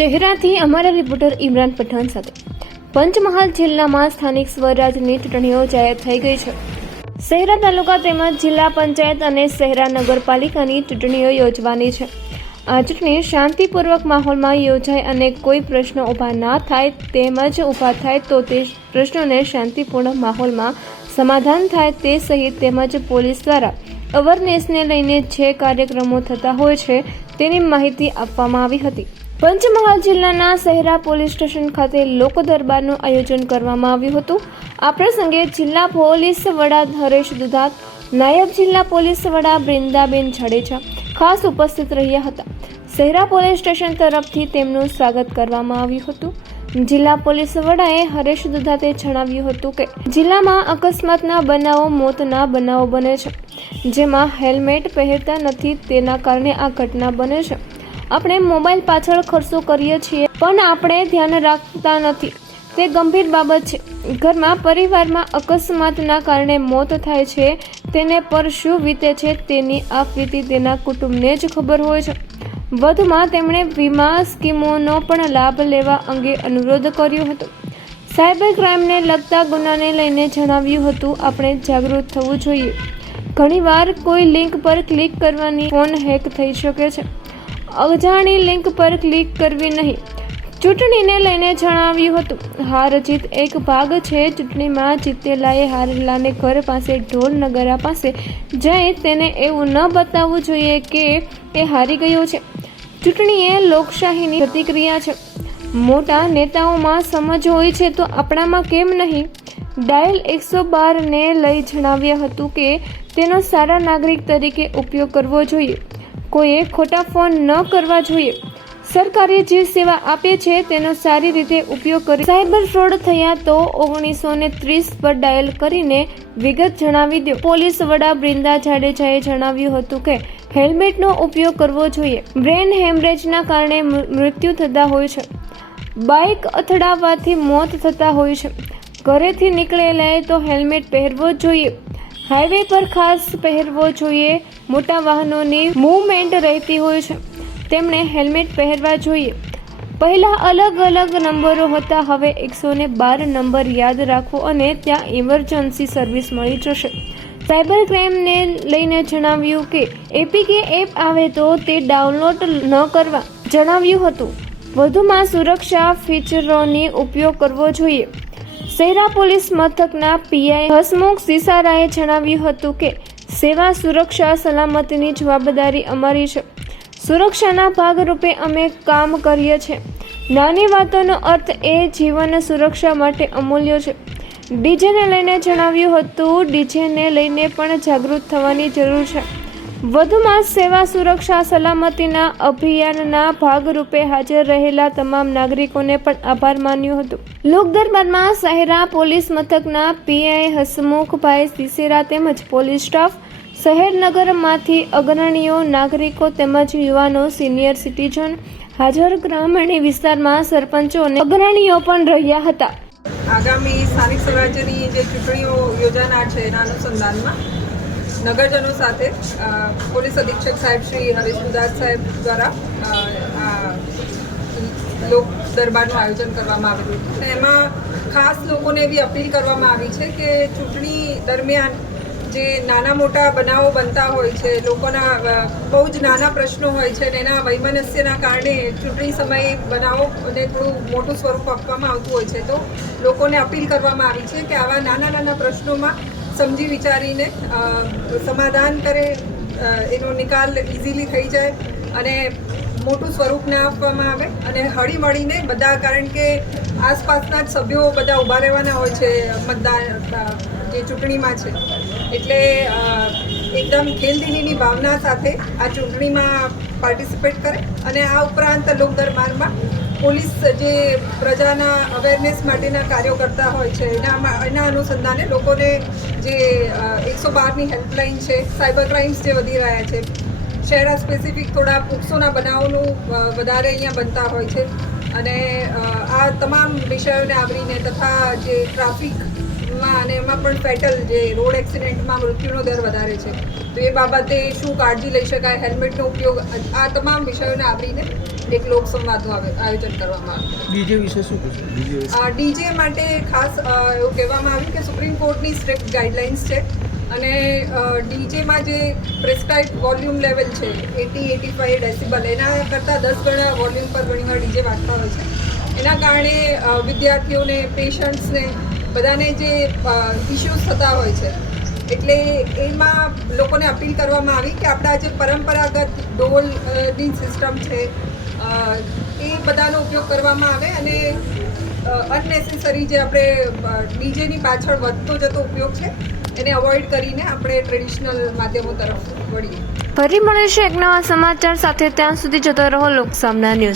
શહેરાથી અમારા રિપોર્ટર ઇમરાન પઠાણ સાથે પંચમહાલ જિલ્લામાં સ્થાનિક સ્વરાજની ચૂંટણીઓ જાહેર થઈ ગઈ છે। શહેરા તાલુકા તેમજ જિલ્લા પંચાયત અને શહેરા નગરપાલિકાની ચૂંટણીઓ યોજવાની છે। આ ચૂંટણી શાંતિપૂર્વક માહોલમાં યોજાય અને કોઈ પ્રશ્ન ઊભા ના થાય તેમજ ઊભા થાય તો તે પ્રશ્નોને શાંતિપૂર્ણ માહોલમાં સમાધાન થાય તે સહિત તેમજ પોલીસ દ્વારા અવેરનેસને લઈને જે કાર્યક્રમો થતા હોય છે તેની માહિતી આપવામાં આવી હતી। પંચમહાલ જિલ્લાના શહેરા પોલીસ સ્ટેશન ખાતે લોક દરબારનું આયોજન કરવામાં આવ્યું હતું। આ પ્રસંગે જિલ્લા પોલીસ વડા હરેશ દુધાત, નાયબ જિલ્લા પોલીસ વડા બૃંદાબેન જાડેજા ખાસ ઉપસ્થિત રહ્યા હતા। શહેરા પોલીસ સ્ટેશન તરફથી તેમનું સ્વાગત કરવામાં આવ્યું હતું। જિલ્લા પોલીસ વડાએ હરેશ દુધાતે જણાવ્યું હતું કે જિલ્લામાં અકસ્માતના બનાવો, મોતના બનાવો બને છે, જેમાં હેલ્મેટ પહેરતા નથી, તેના કારણે આ ઘટના બને છે। આપણે મોબાઈલ પાછળ ખર્ચો કરીએ છીએ પણ આપણે ધ્યાન રાખતા નથી, તે ગંભીર બાબત છે। ઘરમાં પરિવારમાં અકસ્માતના કારણે મોત થાય છે, તેને પર શું વીતે છે તેની આપવીતી તેના કુટુંબને જ ખબર હોય છે। વધુમાં તેમણે વીમા સ્કીમોનો પણ લાભ લેવા અંગે અનુરોધ કર્યો હતો। સાયબર ક્રાઇમને લગતા ગુનાને લઈને જણાવ્યું હતું, આપણે જાગૃત થવું જોઈએ। ઘણીવાર કોઈ લિંક પર ક્લિક કરવાની ફોન હેક થઈ શકે છે, અજાણી લિંક પર ક્લિક કરવી નહીં। ચૂંટણીને લઈને જણાવ્યું હતું, હાર જીત એક ભાગ છે। ચૂંટણીમાં જીતેલાએ હારેલાને ઘર પાસે ઢોલ નગારા પાસે જઈ તેને એવું ન બતાવવું જોઈએ કે એ હારી ગયો છે। ચૂંટણી એ લોકશાહીની પ્રતિક્રિયા છે। મોટા નેતાઓમાં સમજ હોય છે તો આપણામાં કેમ નહીં? ડાયલ 112 ને લઈ જણાવ્યું હતું કે તેનો સારા નાગરિક તરીકે ઉપયોગ કરવો જોઈએ, કોઈએ ખોટા ફોન ન કરવા જોઈએ। સરકારે જે સેવા આપે છે તેનો સારી રીતે ઉપયોગ કરી સાયબર ફ્રોડ થયા તો 1930 પર ડાયલ કરીને વિગત જણાવી દો। પોલીસ વડા બૃંદા જાડેજાએ જણાવ્યું હતું કે હેલ્મેટનો ઉપયોગ કરવો જોઈએ। બ્રેન હેમરેજના કારણે મૃત્યુ થતા હોય છે, બાઇક અથડાવવાથી મોત થતા હોય છે। ઘરેથી નીકળેલાએ તો હેલ્મેટ પહેરવો જોઈએ, હાઈવે પર ખાસ પહેરવો જોઈએ। મોટા વાહનોની મૂવમેન્ટ રહેતી હોય છે, તેમણે હેલ્મેટ પહેરવા જોઈએ। પહેલા અલગ અલગ નંબરો હતા, હવે 112 નંબર યાદ રાખો અને ત્યાં ઇમરજન્સી સર્વિસ મળી જશે। સાયબર ક્રાઇમને લઈને જણાવ્યું કે એપીકે એપ આવે તો તે ડાઉનલોડ ન કરવા જણાવ્યું હતું। વધુમાં સુરક્ષા ફીચરોની ઉપયોગ કરવો જોઈએ। શહેરા પોલીસ મથકના પીઆઈ હસમુખ સિસારાએ જણાવ્યું હતું કે સેવા, સુરક્ષા, સલામતીની જવાબદારી અમારી છે। સુરક્ષાના ભાગરૂપે અમે કામ કરીએ છીએ। નાની વાતોનો અર્થ એ જીવન સુરક્ષા માટે અમૂલ્ય છે। ડીજેને લઈને જણાવ્યું હતું, ડીજેને લઈને પણ જાગૃત થવાની જરૂર છે। વધુમાં સેવા, સુરક્ષા, સલામતીના અભિયાનના ભાગરૂપે હાજર રહેલા તમામ નાગરિકોને પણ આભાર માન્યો હતો। લોક દરબારમાં શહેરા પોલીસ મથકના પીઆઈ હસમુખભાઈ સિસેરા તેમજ પોલીસ સ્ટાફ, શહેરનગરમાંથી અગ્રણીઓ, નાગરિકો તેમજ યુવાનો, સિનિયર સિટીઝન હાજર। ગ્રામીણ વિસ્તારમાં સરપંચો અને અગ્રણીઓ પણ રહ્યા હતા। આગામી સ્થાનિક સ્વરાજ્યની જે ચૂંટણીઓ યોજાનાર છે એના અનુસંધાનમાં નગરજનો સાથે પોલીસ અધિક્ષક સાહેબ શ્રી હરેશ દુધાત સાહેબ દ્વારા લોક દરબારનું આયોજન કરવામાં આવેલું હતું અને એમાં ખાસ લોકોને એવી અપીલ કરવામાં આવી છે કે ચૂંટણી દરમિયાન જે નાના મોટા બનાવો બનતા હોય છે, લોકોના બહુ જ નાના પ્રશ્નો હોય છે અને એના વૈમનસ્યના કારણે ચૂંટણી સમયે બનાવોને થોડું મોટું સ્વરૂપ આપવામાં આવતું હોય છે, તો લોકોને અપીલ કરવામાં આવી છે કે આવા નાના નાના પ્રશ્નોમાં સમજી વિચારીને સમાધાન કરે, એનો નિકાલ ઇઝીલી થઈ જાય અને મોટું સ્વરૂપ ના આપવામાં આવે અને હળી મળીને બધા, કારણ કે આસપાસના જ સભ્યો બધા ઊભા રહેવાના હોય છે મતદાન જે ચૂંટણીમાં છે, એટલે એકદમ ખેલદિલીની ભાવના સાથે આ ચૂંટણીમાં પાર્ટિસિપેટ કરે અને આ ઉપરાંત લોક દરબારમાં પોલીસ જે પ્રજાના અવેરનેસ માટેના કાર્યો કરતા હોય છે એના અનુસંધાને લોકોને જે 112ની હેલ્પલાઇન છે, સાયબર ક્રાઇમ્સ જે વધી રહ્યા છે, શહેરા સ્પેસિફિક થોડા પોક્સોના બનાવોનું વધારે અહીંયા બનતા હોય છે અને આ તમામ વિષયોને આવરીને તથા જે ટ્રાફિકમાં એક્સિડન્ટમાં અને એમાં પણ ફેટલ જે રોડ એક્સિડન્ટમાં મૃત્યુનો દર વધારે છે. તો એ બાબતે શું કાળજી લઈ શકાય, હેલ્મેટનો ઉપયોગ, આ તમામ વિષયોને આવરીને એક લોકસંવાદનું આયોજન કરવામાં આવ્યું. ડીજે વિશે શું પૂછ્યું? ડીજે માટે ખાસ એવું કહેવામાં આવ્યું કે સુપ્રીમ કોર્ટની સ્ટ્રિક્ટ ગાઈડલાઇન્સ છે અને ડીજેમાં જે પ્રિસ્ક્રાઇબ વોલ્યુમ લેવલ છે 80-85 ડેસિબલ, એના કરતાં 10 ગણા વોલ્યુમ પર ઘણીવાર ડીજે વાગતા હોય છે. એના કારણે વિદ્યાર્થીઓને, પેશન્ટ્સને બધાને જે ઇશ્યુઝ થતા હોય છે, એટલે એમાં લોકોને અપીલ કરવામાં આવી કે આપણા જે પરંપરાગત ઢોલની સિસ્ટમ છે એ બધાનો ઉપયોગ કરવામાં આવે અને અનનેસેસરી જે આપણે ડીજેની પાછળ વધતો જતો ઉપયોગ છે એને અવોઇડ કરીને આપણે ટ્રેડિશનલ માધ્યમો તરફ વળીએ. ફરી મળીશું એક નવા સમાચાર સાથે. ત્યાં સુધી જોતા રહો લોકસામના ન્યૂઝ.